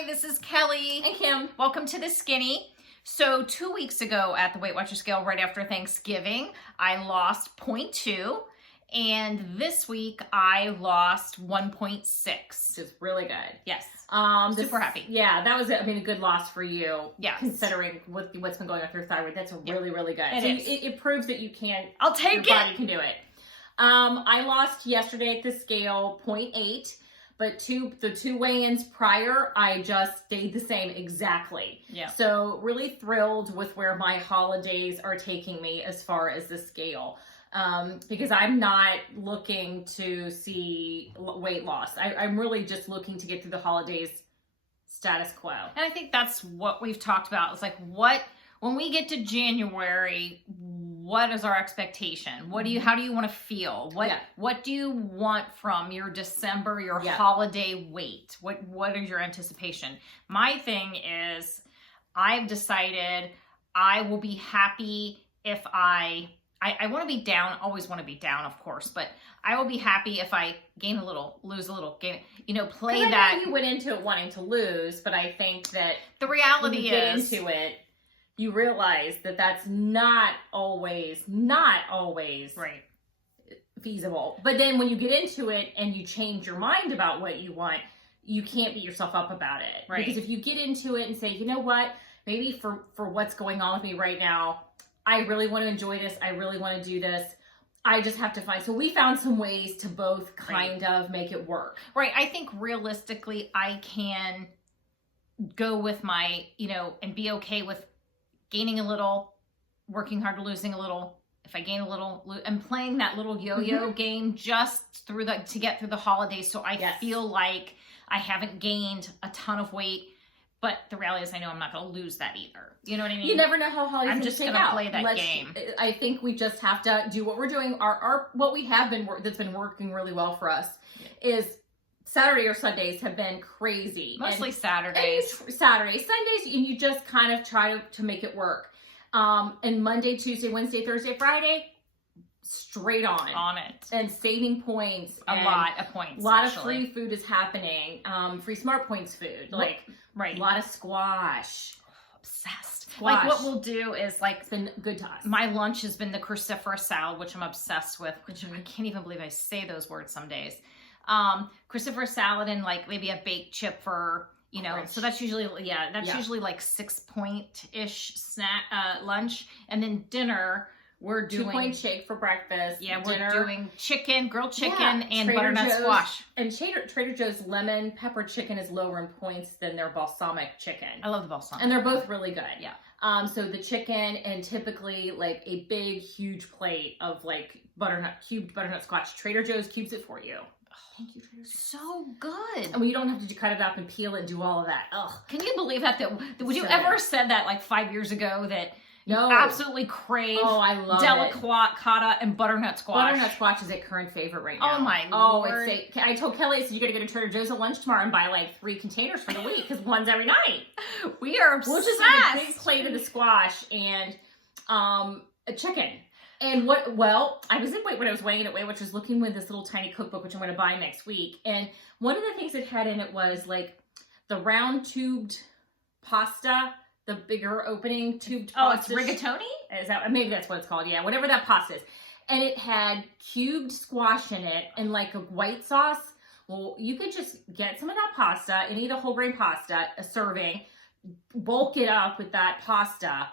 Hi, this is Kelly. And Kim. Welcome to The Skinny. So 2 weeks ago at the Weight Watcher scale, right after Thanksgiving, I lost 0.2. And this week I lost 1.6. Which is really good. Yes. Super happy. Yeah, that was, a good loss for you. Yes. Considering what's been going on with your thyroid. That's really, really good. It proves that you can. I'll take your body can do it. I lost yesterday at the scale 0.8. But the two weigh-ins prior, I just stayed the same exactly. Yeah. So really thrilled with where my holidays are taking me as far as the scale. Because I'm not looking to see weight loss. I'm really just looking to get through the holidays status quo. And I think that's what we've talked about. It's like, when we get to January, what is our expectation? How do you want to feel? What do you want from your December, your holiday weight? What is your anticipation? My thing is, I've decided I will be happy if I want to be down, always want to be down, of course, but I will be happy if I gain a little, lose a little, play that. I know you went into it wanting to lose, but I think that the reality when you get into it, you realize that that's not always right. feasible. But then when you get into it and you change your mind about what you want, you can't beat yourself up about it. Right. Because if you get into it and say, you know what, maybe for what's going on with me right now, I really want to enjoy this. I really want to do this. I just have to find. So we found some ways to both kind of make it work. Right. I think realistically, I can go with my, and be okay with gaining a little, working hard, losing a little. If I gain a little, I'm playing that little yo-yo game just to get through the holidays. So I feel like I haven't gained a ton of weight. But the reality is, I know I'm not going to lose that either. You know what I mean? You never know how holidays I'm just going to play that game. I think we just have to do what we're doing. What we have been that's been working really well for us is Saturday or Sundays have been crazy. Mostly Saturdays. Sundays, and you just kind of try to make it work. And Monday, Tuesday, Wednesday, Thursday, Friday, straight on it, and saving points. A lot of points. A lot of free food is happening. Free Smart Points food, right. A lot of squash. Obsessed. Squash. Like what we'll do is it's been good to us. My lunch has been the cruciferous salad, which I'm obsessed with. Which I can't even believe I say those words some days. Cruciferous salad and maybe a baked chip for. So that's usually, usually 6 point-ish snack, lunch. And then dinner, we're doing 2 point shake for breakfast. Yeah, we're doing grilled chicken and butternut squash. And Trader Joe's lemon pepper chicken is lower in points than their balsamic chicken. I love the balsamic. And they're both really good. Yeah. So the chicken and typically a big, huge plate of cubed butternut squash. Trader Joe's cubes it for you. Thank you, Trader Joe's. So good. And you don't have to cut it up and peel it and do all of that. Ugh. Can you believe that would you ever said that 5 years ago that no. You absolutely crave I love delicata and butternut squash? Butternut squash is a current favorite right now. Oh my Lord. I told Kelly, I said, you got to go to Trader Joe's at lunch tomorrow and buy 3 containers for the week because one's every night. We are obsessed. We'll just have a big plate of the squash and a chicken. And I was when I was weighing it, which was looking with this little tiny cookbook, which I'm going to buy next week. And one of the things it had in it was the round tubed pasta, the bigger opening tubed pasta. Oh, it's rigatoni? Maybe that's what it's called. Yeah, whatever that pasta is. And it had cubed squash in it and a white sauce. Well, you could just get some of that pasta and eat a whole grain pasta, a serving, bulk it up with that pasta.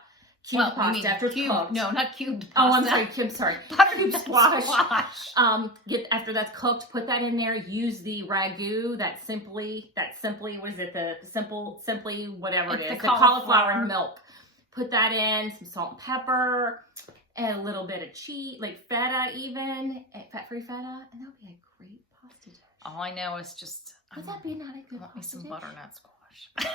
Cubed pasta after it's cooked. No, not cubed pasta. Oh, I'm sorry. Butternut squash. After that's cooked, put that in there. Use the ragu, simply, what is it? Simply, whatever it is. The cauliflower milk. Put that in, some salt and pepper, and a little bit of cheese, feta even, fat-free feta, and that'll be a great pasta dish. All I know is just... Would that be not a good want me some dish? Butternut squash.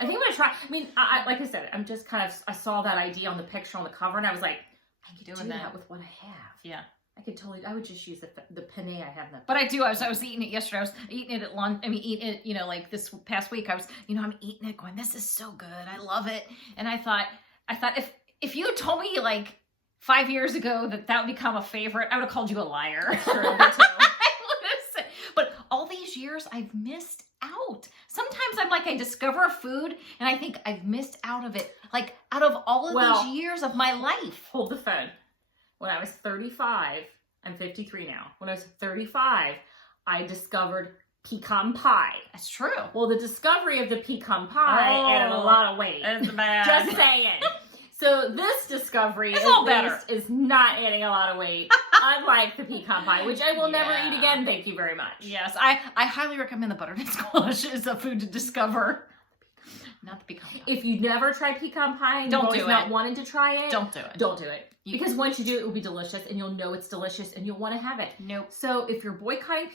I think I'm going to try. I mean, like I said, I'm just I saw that idea on the picture on the cover, and I was like, I could do that with what I have. Yeah. I would just use the penne I have. But I do. I was eating it yesterday. I was eating it at lunch. Eating it, this past week. I was, I'm eating it going, this is so good. I love it. And I thought if you had told me 5 years ago that would become a favorite, I would have called you a liar. True, me too. But all these years I've missed out. Sometimes like I discover a food and I think I've missed out of it. Like out of all of these years of my life. Hold the phone. When I was 35, I'm 53 now. When I was 35, I discovered pecan pie. That's true. Well, the discovery of the pecan pie added a lot of weight. That's bad. Just saying. So this discovery is not adding a lot of weight, unlike the pecan pie, which I will never eat again. Thank you very much. Yes, I highly recommend the butternut squash as a food to discover. Not the pecan pie. If you never tried pecan pie and you've always not wanted to try it, don't do it. Don't do it. Because once you do, it will be delicious, and you'll know it's delicious, and you'll want to have it. Nope. So if you're boycotting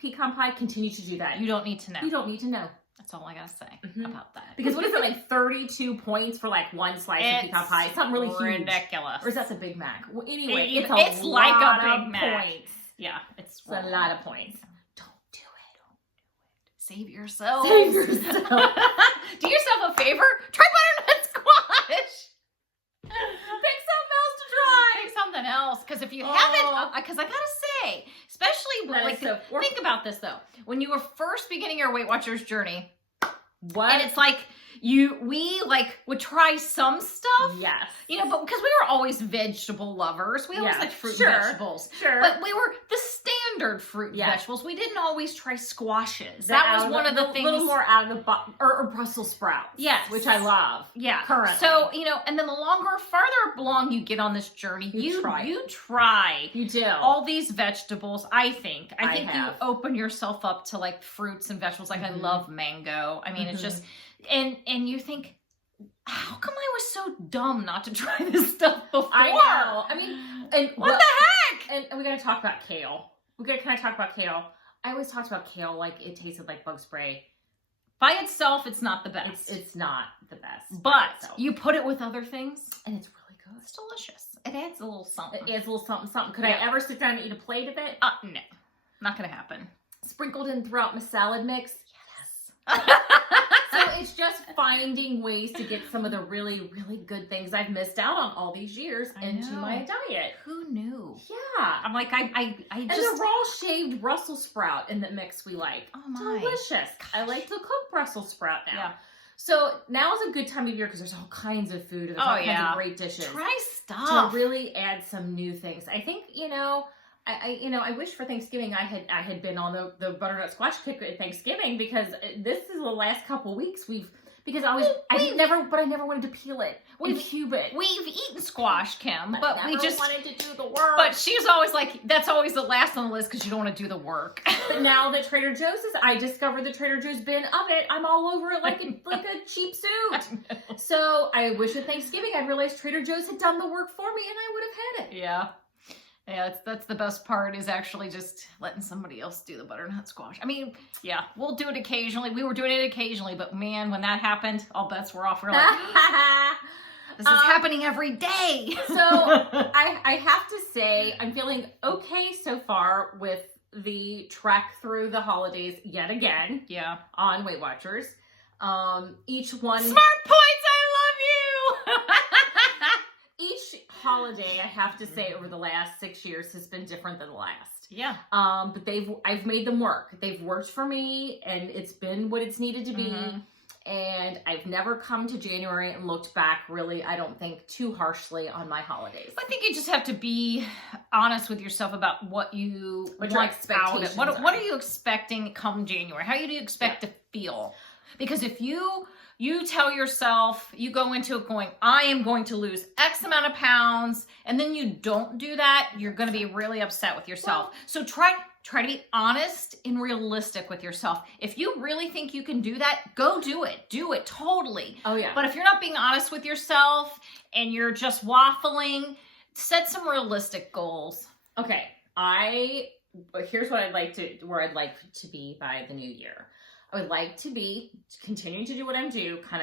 pecan pie, continue to do that. You don't need to know. You don't need to know. That's all I gotta say about that. Because what is it, like 32 points for like one slice of pecan pie? It's something really huge. Ridiculous. Or is that a Big Mac? Well, anyway, it's like a Big Mac. Points. Yeah, it's a lot of points. Don't do it. Save yourself. Save yourself. Do yourself a favor. Try butternut squash. Pick something else to try. Pick something else. Because if you haven't, because I gotta say, especially think about this though. When you were first beginning your Weight Watchers journey, and it's like we would try some stuff. Yes. You know, but because we were always vegetable lovers, we always liked fruit and vegetables. Sure. But we were the standard fruit and vegetables. We didn't always try squashes. That was one of the things. A little more out of the box, or Brussels sprouts. Yes. Which I love. Yeah. Currently. So, you know, and then farther along you get on this journey, you try. You do. All these vegetables, I think you open yourself up to like fruits and vegetables. Like I love mango. I mean, it's just, and you think, how come I was so dumb not to try this stuff before? I know. I mean, and what the heck? And we gotta talk about kale. We gotta kind of talk about kale. I always talked about kale like it tasted like bug spray. By itself, it's not the best. It's not the best. But you put it with other things, and it's really good. It's delicious. It adds a little something. It adds a little something. Could I ever sit down and eat a plate of it? No. Not gonna happen. Sprinkled in throughout my salad mix? Yes. So it's just finding ways to get some of the really, really good things I've missed out on all these years into my diet. Who knew? Yeah. I'm like, I and just... the raw shaved Brussels sprout in the mix we like. Oh my. Delicious. I like to cook Brussels sprout now. Yeah. So now is a good time of year because there's all kinds of food and all kinds of great dishes. Try stuff. To really add some new things. I think, I wish for Thanksgiving I had been on the butternut squash kick at Thanksgiving because this is the last couple weeks I never wanted to peel it and cube it. We've eaten squash, Kim, but we just wanted to do the work. But she's always like, that's always the last on the list because you don't want to do the work. But now that Trader Joe's I discovered the Trader Joe's bin of it. I'm all over it like a cheap suit. So I wish at Thanksgiving I realized Trader Joe's had done the work for me and I would have had it. Yeah. Yeah, that's the best part is actually just letting somebody else do the butternut squash. I mean, yeah, we'll do it occasionally. We were doing it occasionally, but man, when that happened, all bets were off. We're like, this is happening every day. So I have to say, I'm feeling okay so far with the trek through the holidays yet again. Yeah. On Weight Watchers. Each one. Smart points, I love you! Each holiday, I have to say, over the last 6 years has been different than the last. Yeah. But I've made them work. They've worked for me, and it's been what it's needed to be. And I've never come to January and looked back really, I don't think, too harshly on my holidays. I think you just have to be honest with yourself about what you want out of it. What are you expecting come January? How do you expect to feel? Because if you tell yourself, you go into it going, I am going to lose X amount of pounds, and then you don't do that, you're going to be really upset with yourself. So try to be honest and realistic with yourself. If you really think you can do that, go do it. Do it totally. Oh, yeah. But if you're not being honest with yourself and you're just waffling, set some realistic goals. Okay. Here's what I'd like to be by the new year. I would like to be continuing to do what I'm doing, kind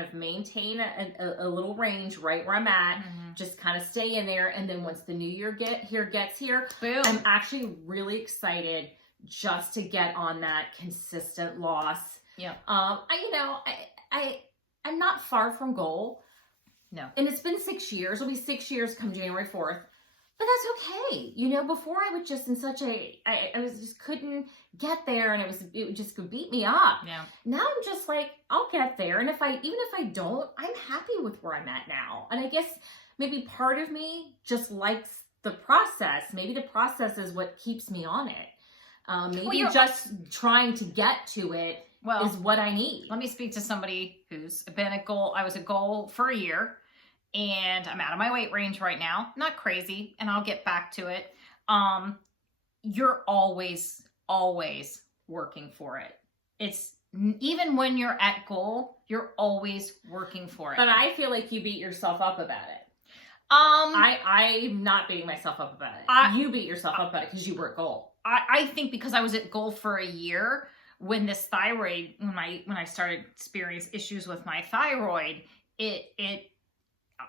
of maintain a little range right where I'm at, just kind of stay in there. And then once the new year gets here, boom. I'm actually really excited just to get on that consistent loss. Yeah. I'm not far from goal. No. And it's been 6 years. It'll be 6 years come January 4th. But that's okay. You know, before I was just in such a, I was just couldn't get there, and it just could beat me up. Yeah. Now I'm just like, I'll get there. And even if I don't, I'm happy with where I'm at now. And I guess maybe part of me just likes the process. Maybe the process is what keeps me on it. Maybe just trying to get to it is what I need. Let me speak to somebody who's been a goal. I was a goal for a year. And I'm out of my weight range right now. Not crazy, and I'll get back to it. You're always working for it. It's even when you're at goal, you're always working for it. But I feel like you beat yourself up about it. I'm not beating myself up about it. You beat yourself up about it because you were at goal. I think because I was at goal for a year, when this thyroid, when I started experiencing issues with my thyroid,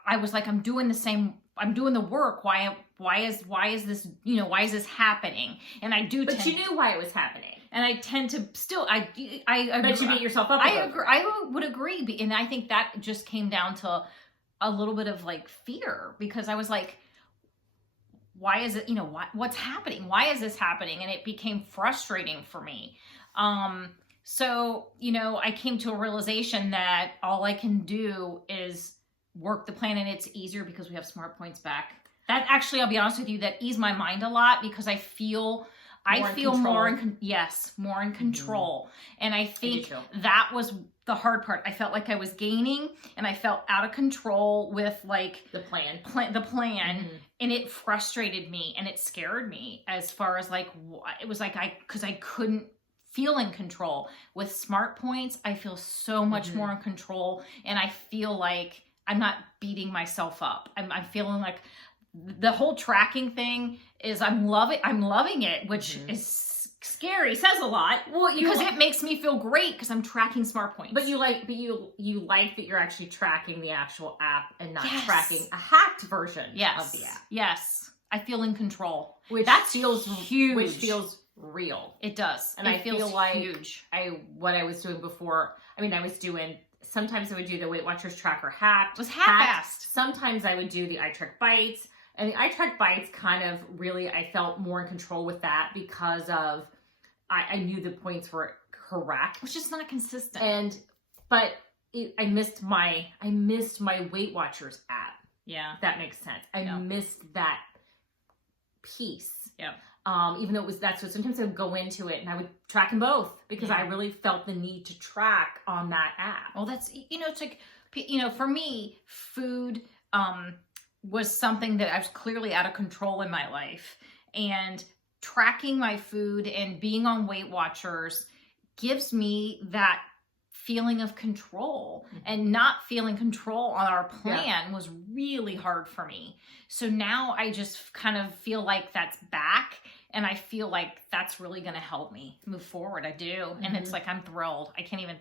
I was like, I'm doing the work. Why is this, why is this happening? And I do. But you knew why it was happening. And I tend to still, I bet you beat yourself up. I agree. I would agree. And I think that just came down to a little bit of like fear, because I was like, why is it, what's happening? Why is this happening? And it became frustrating for me. So, I came to a realization that all I can do is work the plan, and it's easier because we have Smart Points back. That actually, I'll be honest with you, that eased my mind a lot, because I feel more in control. Mm-hmm. And I think that was the hard part. I felt like I was gaining, and I felt out of control with like the plan, mm-hmm. And it frustrated me, and it scared me, as far as like, it was like because I couldn't feel in control. With Smart Points, I feel so much mm-hmm. more in control, and I feel like I'm not beating myself up. I'm feeling like the whole tracking thing is, I'm loving it, which mm-hmm. is scary. Says a lot. Well, because it makes me feel great because I'm tracking Smart Points. But you like that you're actually tracking the actual app and not tracking a hacked version of the app. Yes. I feel in control. Which feels huge. Which feels real. It does. And I feel like huge. What I was doing before, sometimes I would do the Weight Watchers tracker hacked. It was half-assed. Sometimes I would do the iTrack Bites. And the iTrack Bites kind of really, I felt more in control with that, because of, I knew the points were correct. Which is not consistent. I missed my Weight Watchers app. Yeah. That makes sense. I missed that piece. Yeah. Even though so sometimes I would go into it and I would track them both, because I really felt the need to track on that app. Well, that's, it's like, for me, food, was something that I was clearly out of control in my life, and tracking my food and being on Weight Watchers gives me that feeling of control, mm-hmm. and not feeling control on our plan was really hard for me. So now I just kind of feel like that's back, and I feel like that's really going to help me move forward. I do. Mm-hmm. And it's like, I'm thrilled. I can't even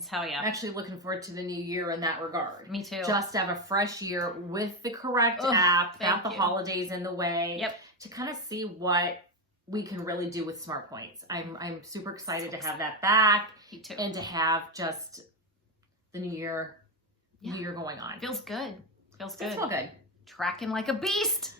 tell you. I'm actually looking forward to the new year in that regard. Me too. Just to have a fresh year with the correct app, without the holidays in the way. Yep. To kind of see what we can really do with Smart Points. I'm super excited to have that back. Me too. And to have just the new year going on. Feels good. Feels good. Feels good. Tracking like a beast.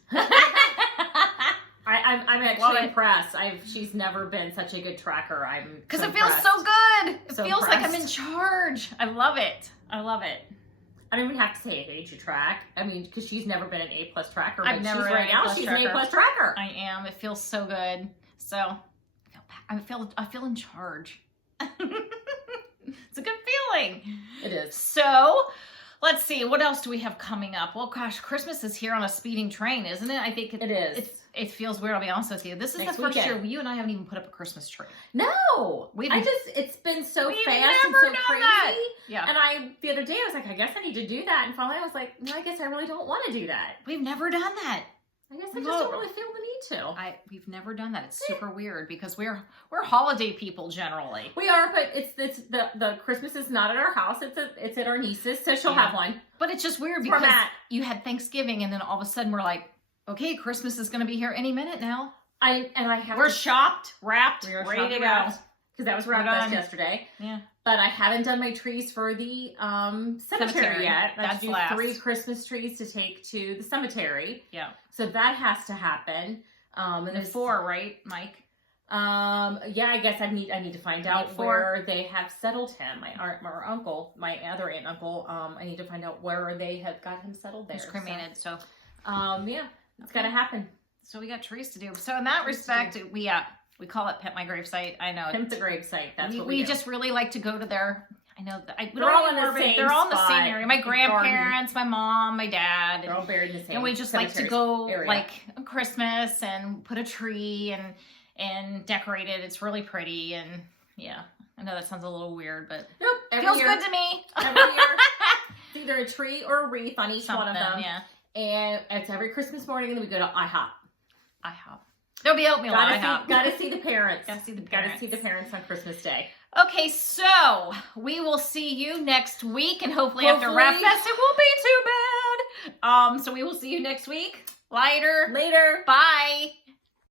I'm actually impressed. She's never been such a good tracker. Because it feels so good. It feels like I'm in charge. I love it. I don't even have to say a to track. Because she's never been an A+ tracker. I've never been right now. She's an A+ tracker. I am. It feels so good. So I feel in charge. It's a good feeling. It is. So let's see. What else do we have coming up? Well, gosh, Christmas is here on a speeding train, isn't it? I think it is. It feels weird, I'll be honest with you. This is the first year you and I haven't even put up a Christmas tree. No. It's been so fast and so crazy. That. Yeah. And the other day I was like, I guess I need to do that. And finally I was like, no, I guess I really don't want to do that. We've never done that. I guess I just don't really feel the need to. We've never done that. It's super weird, because we're holiday people generally. We are, but it's the Christmas is not at our house. It's at our niece's, so she'll have one. But it's just weird because you had Thanksgiving, and then all of a sudden we're like, okay, Christmas is going to be here any minute now. We're shopped, wrapped, ready to go. because that was Rock Fest yesterday. Yeah. But I haven't done my trees for the cemetery yet. I have to do last. 3 Christmas trees to take to the cemetery. Yeah. So that has to happen. And there's 4, right, Mike? Yeah, I guess I need to find out where they have settled him. My uncle, my other aunt and uncle, I need to find out where they have got him settled there. He's cremated, so yeah, it's gotta happen. So we got trees to do. So in that respect, we call it Pimp My Gravesite. I know. Pimp the Gravesite. That's what we just really like to go to their. I know that they're all in the same area. My grandparents, my mom, my dad. They're all buried in the same. And we just like to go like on Christmas and put a tree and decorate it. It's really pretty, and yeah, I know that sounds a little weird, but nope, feels good to me. Every year, it's either a tree or a wreath on each one of them. Yeah, and it's every Christmas morning, and then we go to IHOP. There'll be oatmeal at IHOP. Gotta see the parents. Gotta see the parents. Gotta see the parents on Christmas Day. Okay, so we will see you next week, and hopefully after Wrap Fest, it won't be too bad. So we will see you next week. Later. Later. Bye.